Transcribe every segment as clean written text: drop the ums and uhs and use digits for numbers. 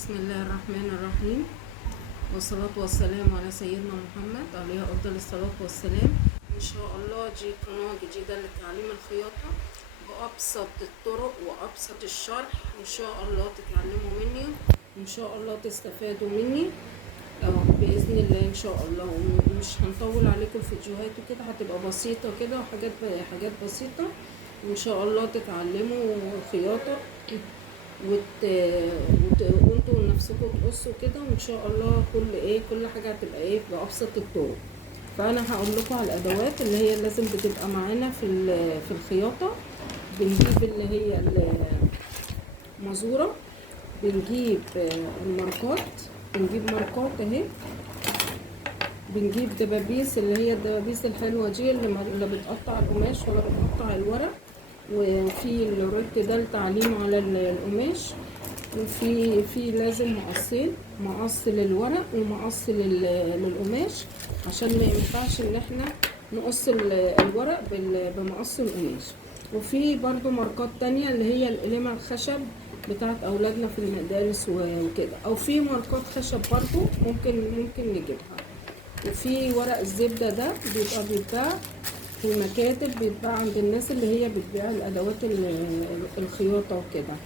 بسم الله الرحمن الرحيم، والصلاة والسلام على سيدنا محمد عليه أفضل الصلاة والسلام. إن شاء الله دي قناة جديدة لتعليم الخياطة بأبسط الطرق وأبسط الشرح. إن شاء الله تتعلموا مني، إن شاء الله تستفادوا مني بإذن الله إن شاء الله. ومش هنطول عليكم الفيديوهات وكده، هتبقى بسيطة كده وحاجات بسيطة إن شاء الله تتعلموا خياطة وانتوا نفسكم تقصوا كده، وان شاء الله كل حاجه هتبقى بابسط الطرق. فانا هقول لكم على الادوات اللي هي لازم بتبقى معانا في الخياطه. بنجيب اللي هي المازوره، بنجيب الماركات، بنجيب ماركات اهي، بنجيب دبابيس اللي هي الدبابيس الحلوه دي اللي بتقطع القماش ولا بتقطع الورق، وفي الريت ده التعليم على القماش، وفي لازم مقصين، مقص للورق ومقص للقماش، عشان ما ينفعش ان احنا نقص الورق بمقص القماش. وفي برضو ماركات تانية اللي هي القلمة الخشب بتاعت اولادنا في المدارس وكده، او في ماركات خشب برضو ممكن نجيبها. وفي ورق الزبدة ده بيتباع في المكاتب، بيتباع عند الناس اللي هي بتبيع الادوات الخياطة وكده.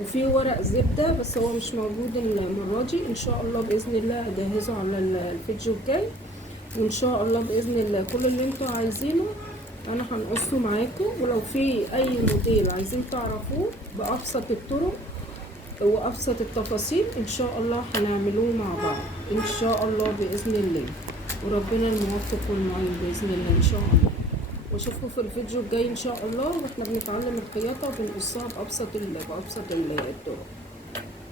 وفي ورق زبدة بس هو مش موجود المرة دي، ان شاء الله باذن الله اجهزه على الفيديو الجاي، وان شاء الله باذن الله كل اللي انتوا عايزينه انا هنقصه معاكم. ولو في اي موديل عايزين تعرفوه بابسط الطرق وابسط التفاصيل ان شاء الله هنعملوه مع بعض ان شاء الله باذن الله، وربنا الموفق والمعين باذن الله ان شاء الله. واشوفكم في الفيديو الجاي ان شاء الله، واحنا بنتعلم الخياطه وبنقصها بابسط الطرق.